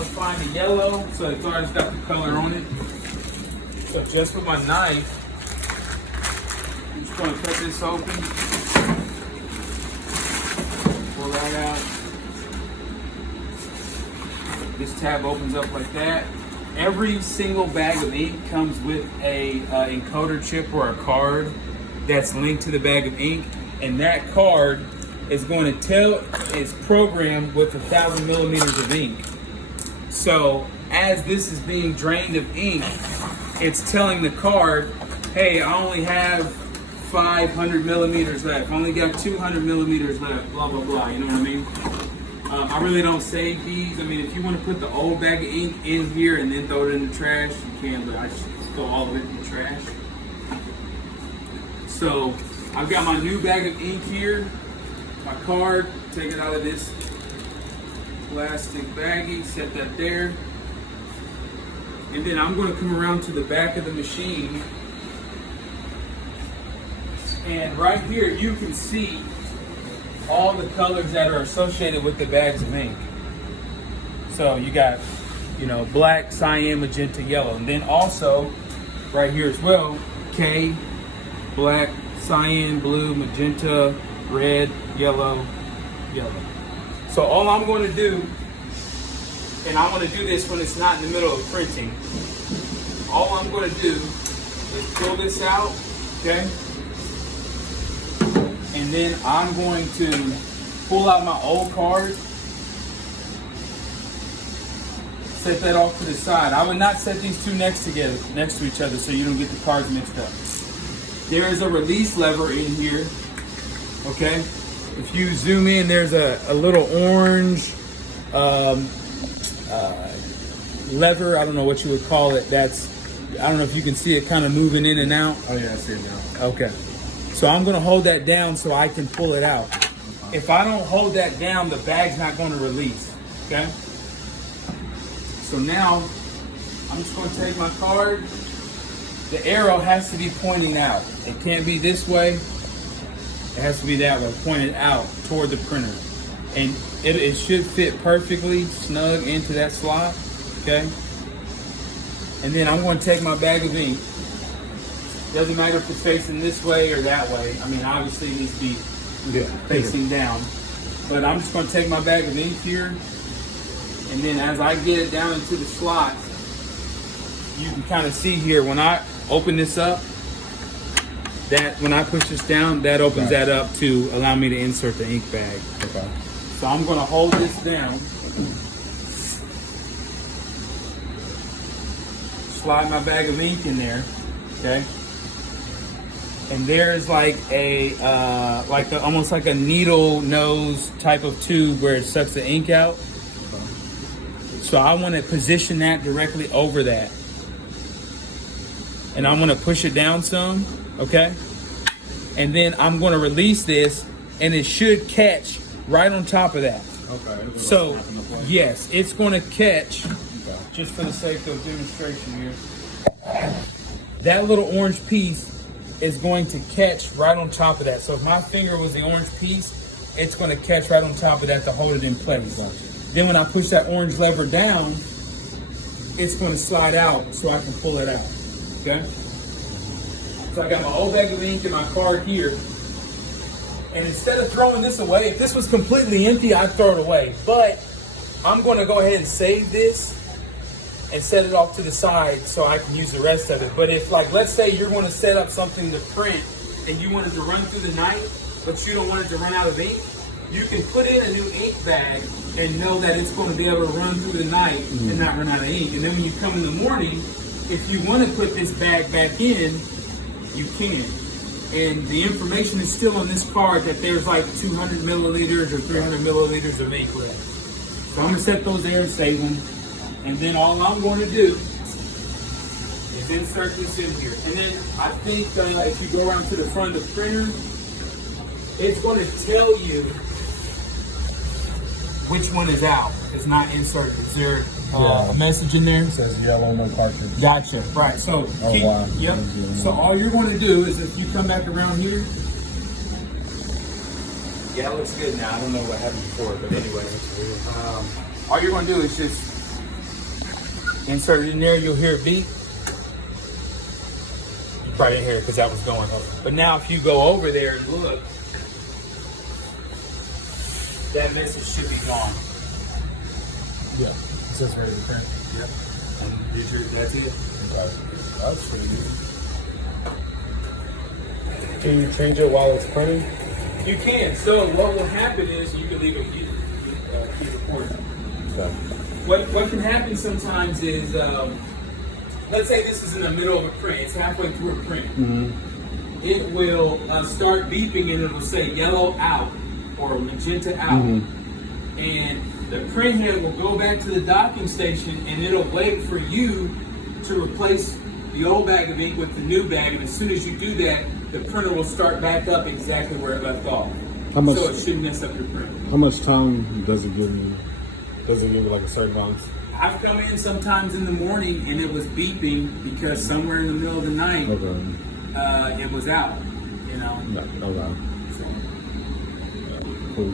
to find the yellow, so it's already got the color on it. So just with my knife, I'm just going to cut this open, pull that out. This tab opens up like that. Every single bag of ink comes with a encoder chip or a card that's linked to the bag of ink, and that card is going to tell, is programmed with 1,000 millimeters of ink. So as this is being drained of ink, it's telling the card, hey, I only have 500 millimeters left. I only got 200 millimeters left, blah, blah, blah, you know what I mean? I really don't save these. I mean, if you want to put the old bag of ink in here and then throw it in the trash, you can, but I just throw all of it in the trash. So I've got my new bag of ink here, my card, take it out of this plastic baggie, set that there. And then I'm going to come around to the back of the machine. And right here you can see all the colors that are associated with the bags of ink. So you got, you know, black, cyan, magenta, yellow. And then also right here as well, K, black, cyan, blue, magenta, red, yellow, yellow. So all I'm going to do, and I want to do this when it's not in the middle of printing, all I'm going to do is pull this out, okay? And then I'm going to pull out my old card, set that off to the side. I would not set these two next to each other so you don't get the cards mixed up. There is a release lever in here, okay? If you zoom in, there's a little orange lever, I don't know what you would call it, I don't know if you can see it kind of moving in and out. Oh yeah, I see it now. Okay. So I'm gonna hold that down so I can pull it out. If I don't hold that down, the bag's not gonna release, okay? So now, I'm just gonna take my card. The arrow has to be pointing out. It can't be this way. It has to be that way, pointed out toward the printer. And it should fit perfectly snug into that slot, okay? And then I'm gonna take my bag of ink. Doesn't matter if it's facing this way or that way. I mean, obviously it needs to be facing down. But I'm just gonna take my bag of ink here, and then as I get it down into the slot, you can kind of see here, when I open this up, that when I push this down, that opens that up to allow me to insert the ink bag. Okay. So I'm gonna hold this down, slide my bag of ink in there, okay? And there's like almost like a needle nose type of tube where it sucks the ink out. So I want to position that directly over that. And I'm going to push it down some, okay? And then I'm going to release this, and it should catch right on top of that. Okay. So, yes, it's going to catch, just for the sake of demonstration here, that little orange piece is going to catch right on top of that. So if my finger was the orange piece, it's going to catch right on top of that to hold it in place. Then when I push that orange lever down, it's going to slide out so I can pull it out, okay? So I got my old bag of ink and my card here. And instead of throwing this away, if this was completely empty, I'd throw it away. But I'm going to go ahead and save this and set it off to the side so I can use the rest of it. But if, like, let's say you're going to set up something to print and you want it to run through the night, but you don't want it to run out of ink, you can put in a new ink bag and know that it's going to be able to run through the night and not run out of ink. And then when you come in the morning, if you want to put this bag back in, you can. And the information is still on this card that there's like 200 milliliters or 300 milliliters of ink left. So I'm going to set those there and save them. And then all I'm going to do is insert this in here. And then I think if you go around to the front of the printer, it's going to tell you which one is out. It's not inserted. Is there a message in there? It says yellow, no cartridge. Gotcha. Right. So, yep. So all you're going to do is if you come back around here. Yeah, it looks good now. I don't know what happened before, but anyway. All you're going to do is just Insert it in there, you'll hear it beep. You probably didn't hear it because that was going up. But now if you go over there and look, that message should be gone. Yeah. It says ready to print. Yep. And that's it. Okay. That's pretty easy. Can you change it while it's printing? You can. So what will happen is you can leave it, keep recording. Okay. What can happen sometimes is, let's say this is in the middle of a print. It's halfway through a print. Mm-hmm. It will start beeping and it will say yellow out or magenta out. Mm-hmm. And the print head will go back to the docking station and it'll wait for you to replace the old bag of ink with the new bag. And as soon as you do that, the printer will start back up exactly where it left off. How much? So it shouldn't mess up your print. How much time does it give you? Does it give you like a certain amount? I've come in sometimes in the morning and it was beeping because somewhere in the middle of the night, Okay. it was out, you know. No, okay. So, Cool.